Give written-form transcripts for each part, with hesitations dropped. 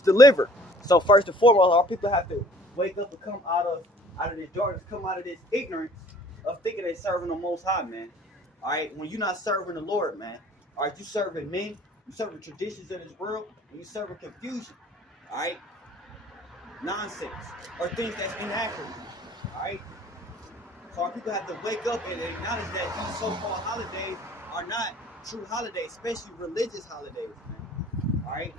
delivered. So first and foremost, our people have to wake up and come out of this darkness, come out of this ignorance of thinking they serving the Most High, man. All right, when you're not serving the Lord, man. All right, you serving men, you serving traditions of this world, and you serving confusion. All right, nonsense or things that's inaccurate. All right, so our people have to wake up and acknowledge that these so-called holidays are not true holidays, especially religious holidays, man. All right.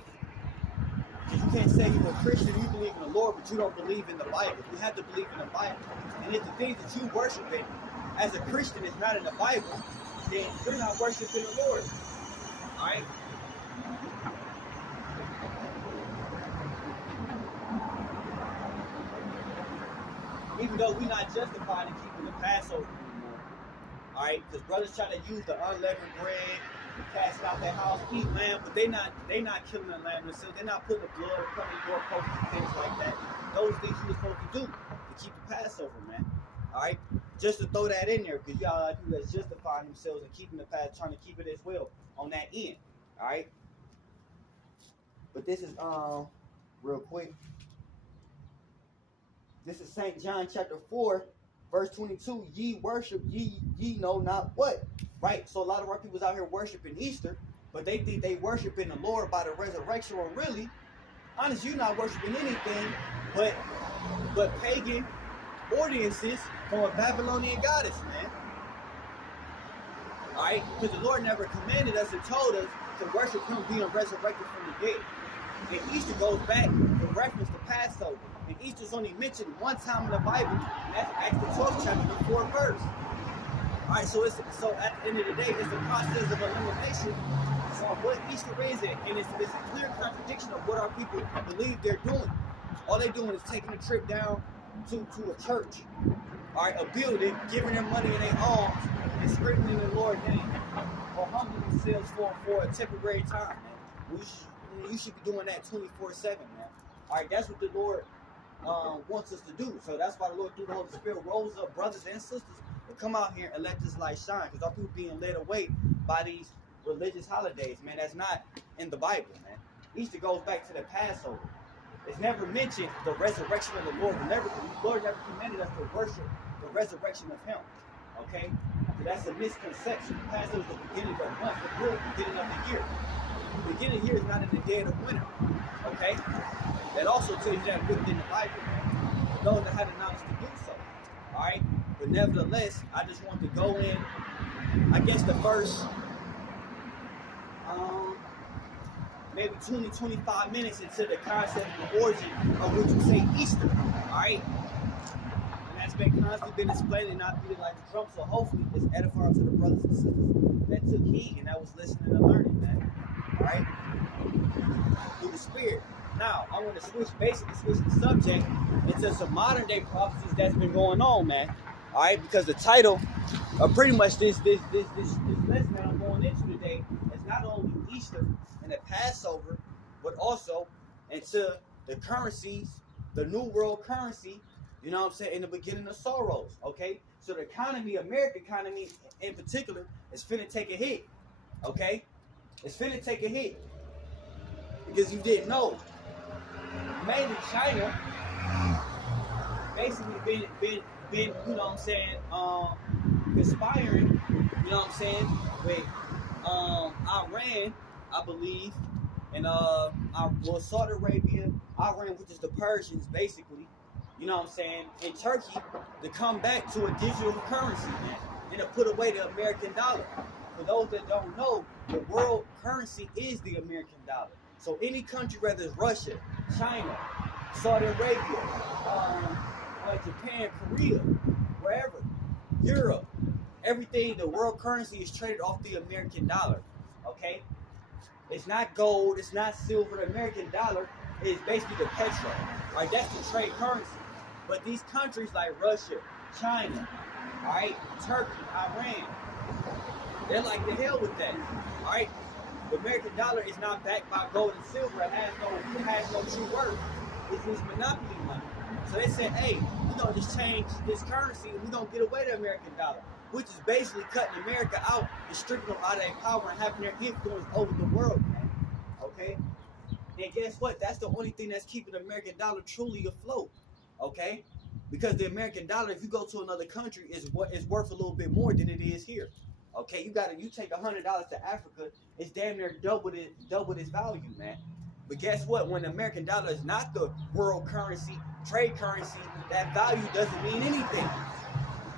You can't say you're a Christian, you believe in the Lord, but you don't believe in the Bible. You have to believe in the Bible. And if the things that you worshiping as a Christian is not in the Bible, then you're not worshiping the Lord. Alright? Even though we're not justified in keeping the Passover anymore. Alright? Because brothers try to use the unleavened bread, cast out their house, eat lamb, but they not killing the lamb themselves. They're not putting the blood upon the doorposts and things like that. Those things you're supposed to do to keep the Passover, man. All right, just to throw that in there, because y'all like people that's justifying themselves and keeping the Passover, trying to keep it as well on that end. All right, but this is real quick. This is St. John chapter 4. Verse 22, ye worship, ye know not what. Right? So a lot of our people's out here worshiping Easter, but they think they worshiping the Lord by the resurrection, or really, honestly, you're not worshiping anything but pagan audiences from a Babylonian goddess, man. Alright? Because the Lord never commanded us and told us to worship him being resurrected from the dead. And Easter goes back in reference to Passover. And Easter's only mentioned one time in the Bible, and that's Acts the 12th chapter, the 4th verse. Alright, so at the end of the day, it's a process of elimination on what Easter is, and it's a clear contradiction of what our people believe they're doing. All they're doing is taking a trip down to a church, alright, a building, giving their money in their alms, and screaming in the Lord's name, or humbling themselves for a temporary time, man. You should be doing that 24/7, man. Alright, that's what the Lord wants us to do. So that's why the Lord, through the Holy Spirit, rose up brothers and sisters to come out here and let this light shine. Because our people being led away by these religious holidays, man, that's not in the Bible, man. Easter goes back to the Passover. It's never mentioned the resurrection of the Lord. The Lord never commanded us to worship the resurrection of him. Okay? So that's a misconception. The Passover is the beginning of the month, the real beginning of the year. The beginning of the year is not in the dead of winter. Okay? That also tells you that within the Bible, for those that have the knowledge to do so. Alright? But nevertheless, I just want to go in, I guess the first maybe 20-25 minutes into the concept of the origin of what you say Easter. Alright? And that's been constantly been explained and not beating like the drum, so hopefully it's edifying to the brothers and sisters that took heed and that was listening and learning, man. Alright? Through the Spirit. Now, I want to basically switch the subject into some modern day prophecies that's been going on, man. Alright, because the title of pretty much this lesson that I'm going into today is not only Easter and the Passover, but also into the currencies, the New World currency, you know what I'm saying, in the beginning of sorrows, okay? So the economy, American economy in particular, is finna take a hit, okay? It's finna take a hit. Because you didn't know, mainly China basically been you know what I'm saying, conspiring, you know what I'm saying, with Iran, I believe, and Saudi Arabia, Iran, which is the Persians basically, you know what I'm saying, and Turkey, to come back to a digital currency, man, and to put away the American dollar. For those that don't know, the world currency is the American dollar. So any country, whether it's Russia, China, Saudi Arabia, Japan, Korea, wherever, Europe, everything, the world currency is traded off the American dollar, okay? It's not gold, it's not silver. The American dollar is basically the petrol, right? That's the trade currency. But these countries like Russia, China, all right, Turkey, Iran, they're like, the hell with that, all right? The American dollar is not backed by gold and silver. It has no true worth. It's just monopoly money. So they said, hey, we're going to just change this currency and we're going to get away the American dollar, which is basically cutting America out and stripping them out of their power and having their influence over the world, man. Okay? And guess what? That's the only thing that's keeping the American dollar truly afloat. Okay? Because the American dollar, if you go to another country, is worth a little bit more than it is here. Okay, you take $100 to Africa, it's damn near double its value, man. But guess what? When the American dollar is not the world currency, trade currency, that value doesn't mean anything.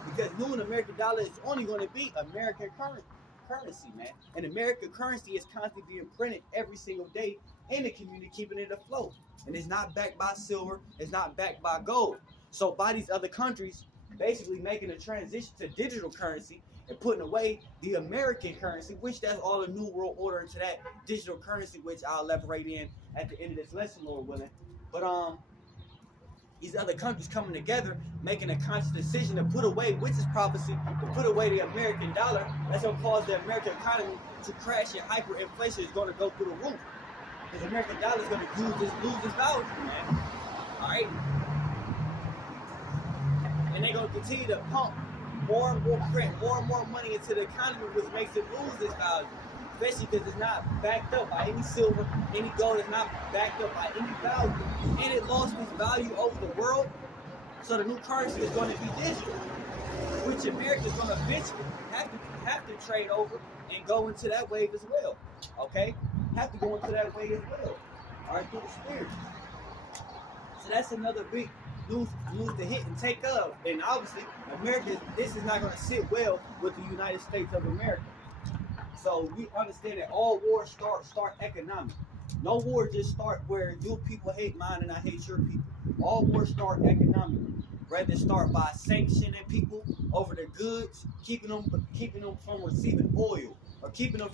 Because new American dollar is only going to be American currency, man. And American currency is constantly being printed every single day in the community, keeping it afloat. And it's not backed by silver, it's not backed by gold. So by these other countries basically making a transition to digital currency and putting away the American currency, which that's all the new world order into that digital currency, which I'll elaborate in at the end of this lesson, Lord willing. But these other countries coming together, making a conscious decision to put away witches prophecy, to put away the American dollar. That's going to cause the American economy to crash, and hyperinflation is going to go through the roof. Because the American dollar is going to lose its value, man. All right? And they're going to continue to pump more and more print, more and more money into the economy, which makes it lose its value. Especially because it's not backed up by any silver, any gold. It's not backed up by any value. And it lost its value over the world. So the new currency is going to be digital, which America is going to eventually have to trade over and go into that wave as well. Okay? Have to go into that wave as well. All right, through the spirit. So that's another big news to hit and take up. And obviously, America, this is not going to sit well with the United States of America. So we understand that all wars start economic. No war just start where your people hate mine and I hate your people. All wars start economically. Rather start by sanctioning people over their goods, keeping them from receiving oil, or keeping them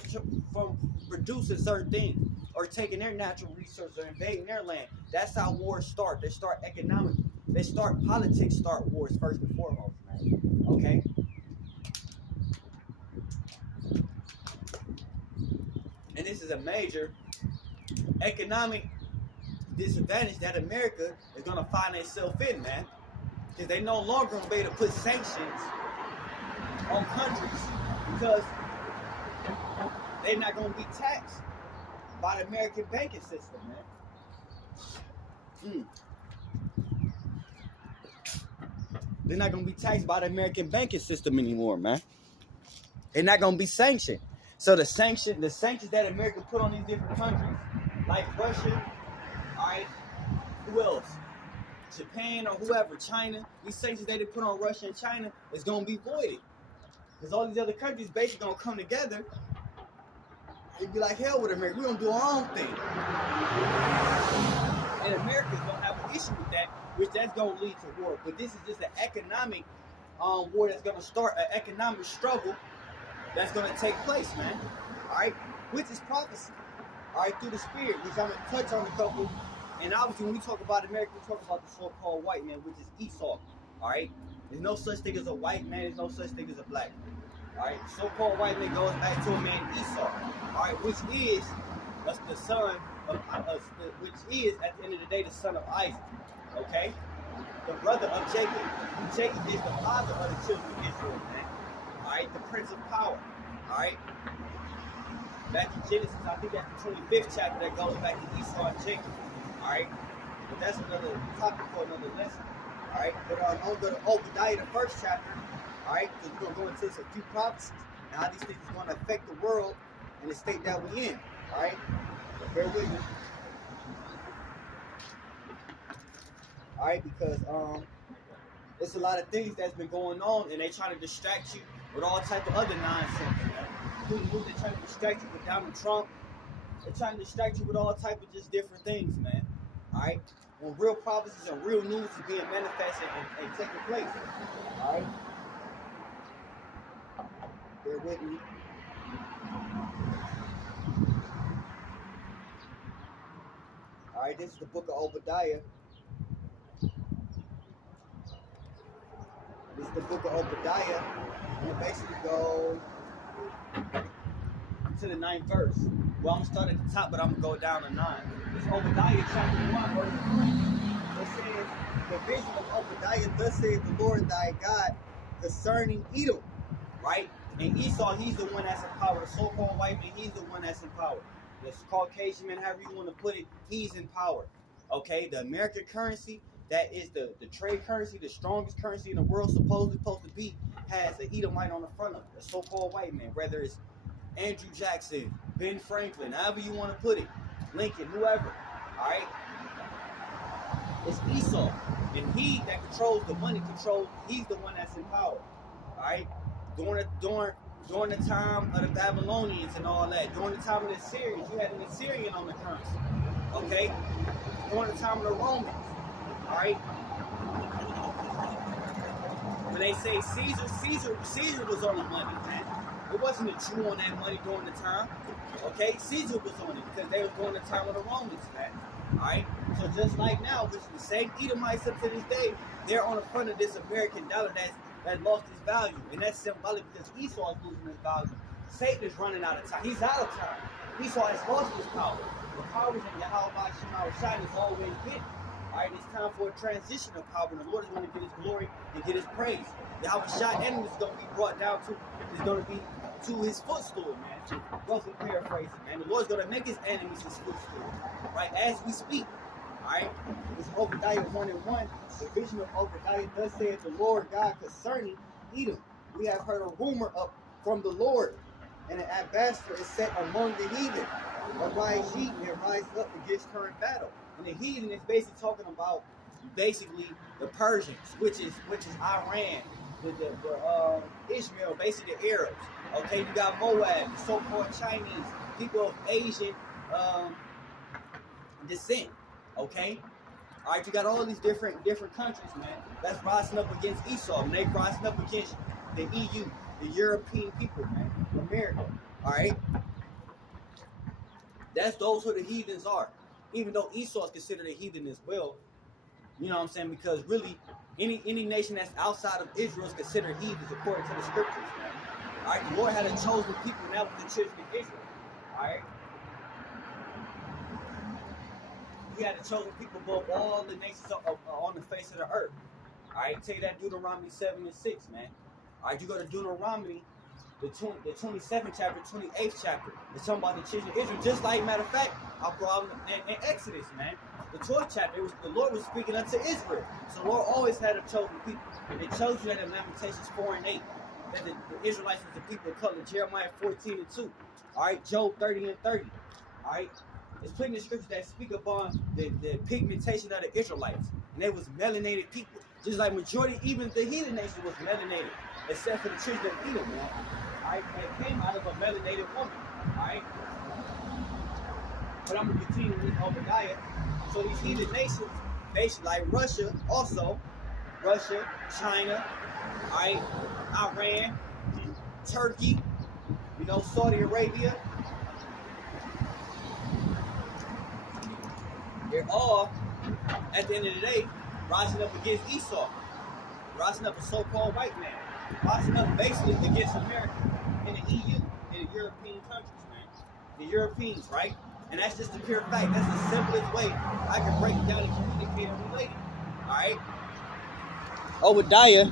from producing certain things, or taking their natural resources or invading their land. That's how wars start. They start economically. They start politics. Start wars first and foremost, man. Okay. And this is a major economic disadvantage that America is going to find itself in, man. Because they no longer going to be able to put sanctions on countries because they're not going to be taxed by the American banking system, man. They're not going to be taxed by the American banking system anymore, man. They're not going to be sanctioned. So the sanctions that America put on these different countries, like Russia, all right, who else? Japan or whoever, China, these sanctions that they put on Russia and China is going to be voided. Because all these other countries basically going to come together and be like, hell with America, we're going to do our own thing. And America's going to have an issue with that, which that's going to lead to war. But this is just an economic war that's going to start, an economic struggle that's going to take place, man. All right? Which is prophecy. All right? Through the spirit, which I'm going to touch on a couple. And obviously, when we talk about America, we talk about the so-called white man, which is Esau. All right? There's no such thing as a white man. There's no such thing as a black man. All right? The so-called white man goes back to a man Esau. All right? Which is the son of, which is, at the end of the day, the son of Isaac. Okay? The brother of Jacob. Jacob is the father of the children of Israel, man. All right, the Prince of Power. All right, back in Genesis, I think that's the 25th chapter that goes back to Esau and Jacob. All right, but that's another topic for another lesson. All right, but I'm going to go to Obadiah, the first chapter. All right, because we're going to go into a few prophecies and how these things are going to affect the world and the state that we're in. All right, so bear with me. All right, because there's a lot of things that's been going on, and they trying to distract you with all type of other nonsense. They're trying to distract you with Donald Trump. They're trying to distract you with all type of just different things, man. All right? When real prophecies and real news is being manifested and taking place. All right? Bear with me. All right, this is the book of Obadiah. This is the book of Obadiah. And it basically goes to the 9th verse. Well, I'm going to start at the top, but I'm going to go down to 9. It's Obadiah chapter 1, verse 3. It says, the vision of Obadiah, thus saith the Lord thy God, concerning Edom. Right? And Esau, he's the one that's in power. The so-called white man, he's the one that's in power. this Caucasian man, however you want to put it, he's in power. Okay, the American currency, that is the trade currency, the strongest currency in the world, supposed to be, has an Edomite on the front of it, a so-called white man, whether it's Andrew Jackson, Ben Franklin, however you want to put it, Lincoln, whoever. All right, it's Esau, and he that controls the money he's the one that's in power. All right, during the time of the Babylonians and all that, during the time of the Assyrians, you had an Assyrian on the currency. Okay, during the time of the Romans. All right, when they say Caesar was on the money, man. It wasn't a Jew on that money during the time. Okay, Caesar was on it because they was during the time of the Romans, man. All right, so just like now, which is the same Edomites up to this day, they're on the front of this American dollar that lost its value, and that's symbolic because Esau is losing his value. Satan is running out of time. He's out of time. Esau has lost his power. The powers in Yahweh Shai is always hidden. All right, it's time for a transition of power, and the Lord is going to get his glory and get his praise. Yahweh Shai enemies is going to be brought down to, is going to be to his footstool, man. Roughly paraphrasing, man. The Lord's going to make his enemies his footstool, right, as we speak. All right, it's Obadiah 1:1. The vision of Obadiah thus saith the Lord God concerning Edom. We have heard a rumor up from the Lord, and an ambassador is set among the heathen. Arise ye and rise up against her in battle. And the heathen is basically talking about the Persians, which is Iran, the Israel, basically the Arabs. Okay, you got Moab, the so-called Chinese, people of Asian descent. Okay, all right, you got all these different countries, man. That's rising up against Esau, and they rising up against the EU, the European people, man, America. All right, those who the heathens are. Even though Esau is considered a heathen as well, you know what I'm saying? Because really, any nation that's outside of Israel is considered heathens according to the scriptures, man. All right, the Lord had a chosen people, and that was the children of Israel. All right. He had a chosen people above all the nations on the face of the earth. All right, tell you that Deuteronomy 7:6, man. All right, you go to Deuteronomy, the 27th chapter, 28th chapter. It's talking about the children of Israel. Just like, matter of fact, I brought in Exodus, man. The 12th chapter, the Lord was speaking unto Israel. So the Lord always had a chosen people. They chose you in Lamentations 4:8. That the Israelites was the people of color. Jeremiah 14:2. All right, Job 30:30. All right. There's plenty of scriptures that speak upon the pigmentation of the Israelites. And they was melanated people. Just like majority, even the heathen nation was melanated. Except for the children of Edom, man. Alright, they came out of a melanated woman. Alright? But I'm going to continue with Obadiah. So these heathen nations like Russia, China, alright, Iran, Turkey, Saudi Arabia. They're all, at the end of the day, rising up against Esau, rising up a so-called white man, rising up basically against America and the EU and the European countries, man. The Europeans, right? And that's just the pure fact. That's the simplest way I can break it down and communicate and relate it. All right? Obadiah,